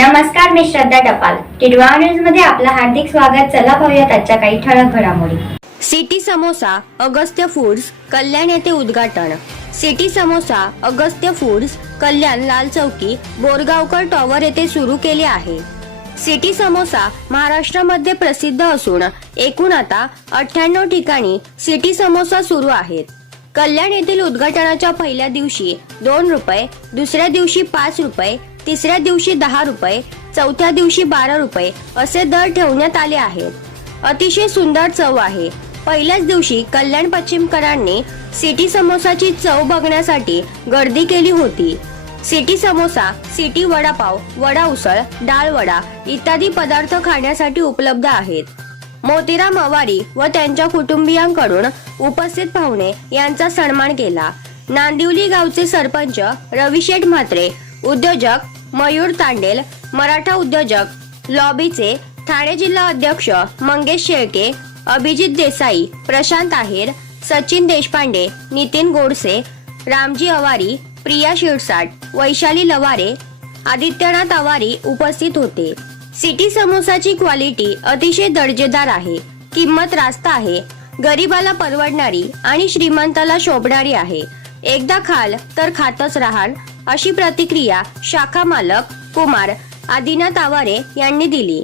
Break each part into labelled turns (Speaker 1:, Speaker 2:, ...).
Speaker 1: नमस्कार मी श्रद्धा टपाल. टिडवा न्यूजमध्ये आपलं हार्दिक स्वागत. चला पाहूयात आजच्या काही ठळक घडामोडी.
Speaker 2: सिटी समोसा अगस्त्य फूड्स कल्याण येथे उद्घाटन. City samosa Agastya foods Kalyan Lal Chowki Borgaonkar tower येथे सुरू केले आहे. सिटी समोसा महाराष्ट्रामध्ये प्रसिद्ध असून एकूण आता अठ्ठ्याण्णव ठिकाणी सिटी समोसा सुरू आहेत. कल्याण येथील उद्घाटनाच्या पहिल्या दिवशी दोन रुपये दुसऱ्या दिवशी पाच रुपये तिसऱ्या दिवशी दहा रुपये चौथ्या दिवशी बारा रुपये असे दर ठेवण्यात आले आहेत. अतिशय सुंदर चव आहे. पहिल्याच दिवशी कल्याण पश्चिमकरांनी सिटी समोसाची चव बघण्यासाठी गर्दी केली होती. सिटी समोसा सिटी वडापाव वडा उसळ डाळ वडा इत्यादी पदार्थ खाण्यासाठी उपलब्ध आहेत. मोतीराम अवारी व त्यांच्या कुटुंबियांकडून उपस्थित पाहुणे यांचा सन्मान केला. नांदिवली गावचे सरपंच रविशेठ म्हात्रे उद्योजक मयूर तांडेल मराठा उद्योजक लॉबीचे ठाणे जिल्हा अध्यक्ष मंगेश शेळके अभिजित देसाई प्रशांत आहेर सचिन देशपांडे नितीन गोडसे रामजी अवारी प्रिया शिरसाट वैशाली लवारे आदित्यनाथ अवारी उपस्थित होते. सिटी समोसाची क्वालिटी अतिशय दर्जेदार आहे. किंमत रास्त आहे. गरीबाला परवडणारी आणि श्रीमंताला शोभणारी आहे. एकदा खाल तर खातच राहाल. अशी प्रतिक्रिया शाखा मालक कुमार आदिनाथ आवारे यांनी दिली.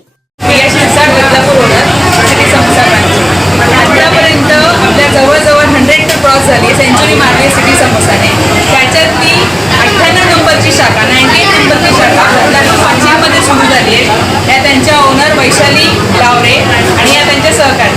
Speaker 3: आतापर्यंत आपल्या जवळजवळ हंड्रेड क्रॉस झाली सेंचुरी मारली सिटी समोसाने त्याच्यातली अठ्ठ्याण्णव नंबरची शाखा नाईन्टी एट नंबरची शाखा बदलापूर पश्चिममध्ये सुरू झाली आहे. या त्यांच्या ओनर वैशाली लावरे आणि या त्यांच्या सहकारी.